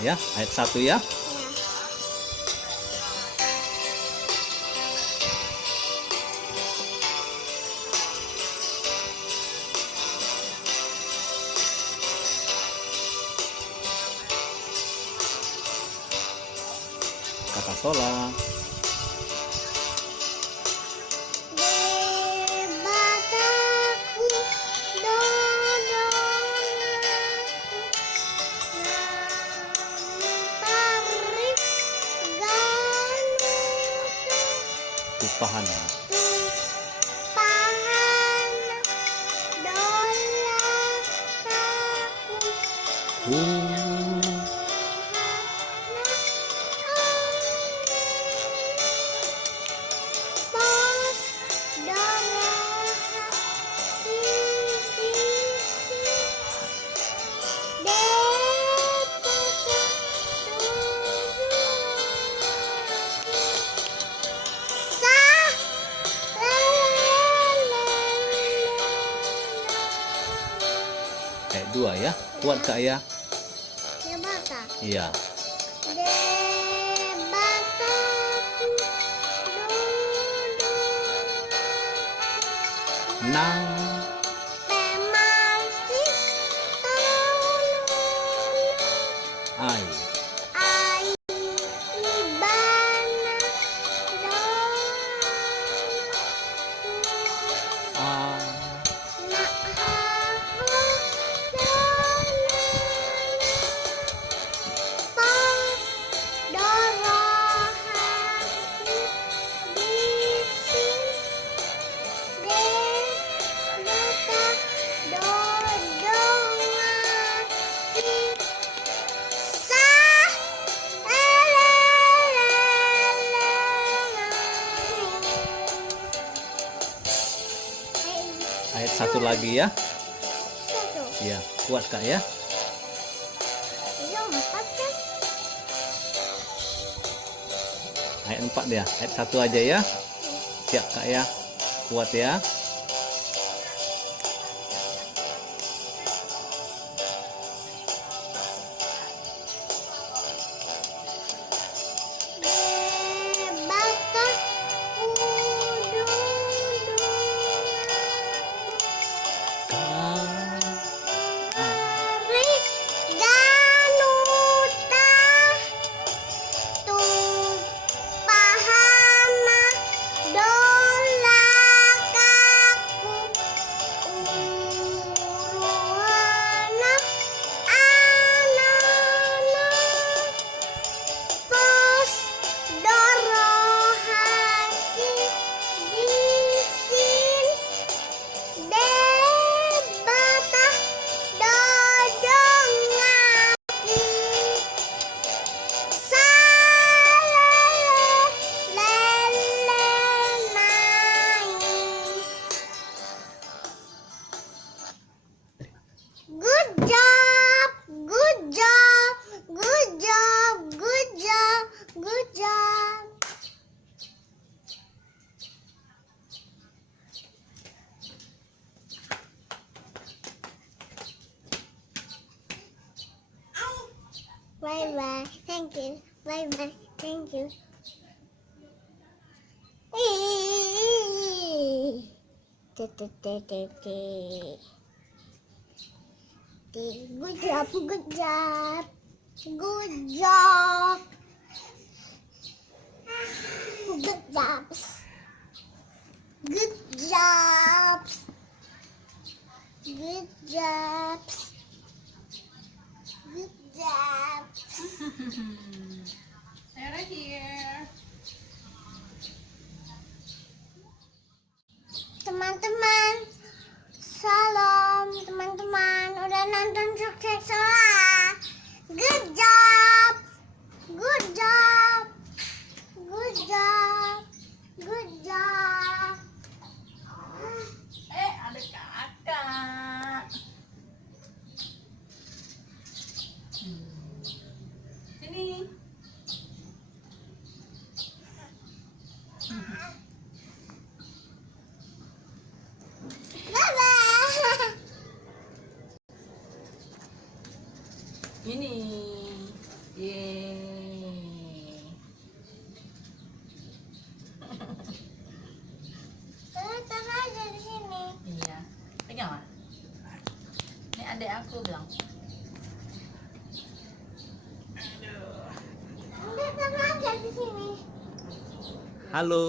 Ya, ayat 1 ya. Kata sholat. Tupahan. Ayat 2 ya. Kuat Kak ya? Iya. Nang ai ayat 1 lagi ya. Iya, kuat Kak ya. Ayat 4 ya. Ayat 1 aja ya. Siap Kak ya. Kuat ya. Bye bye. Thank you. Bye bye. Thank you. Good job. Good job. Good job. Good job. Good job. Good job. Good job. Sarah here. Teman-teman, salam teman-teman. Udah nonton Sukses Sholat. Good job. Good job. Good job. Good job. Ada kakak. Sini. Bye-bye. Ini. Yeay. Taruh aja di sini. Iya. Pegang lah. Ini adek aku bilang. Udah taruh aja di sini. Halo.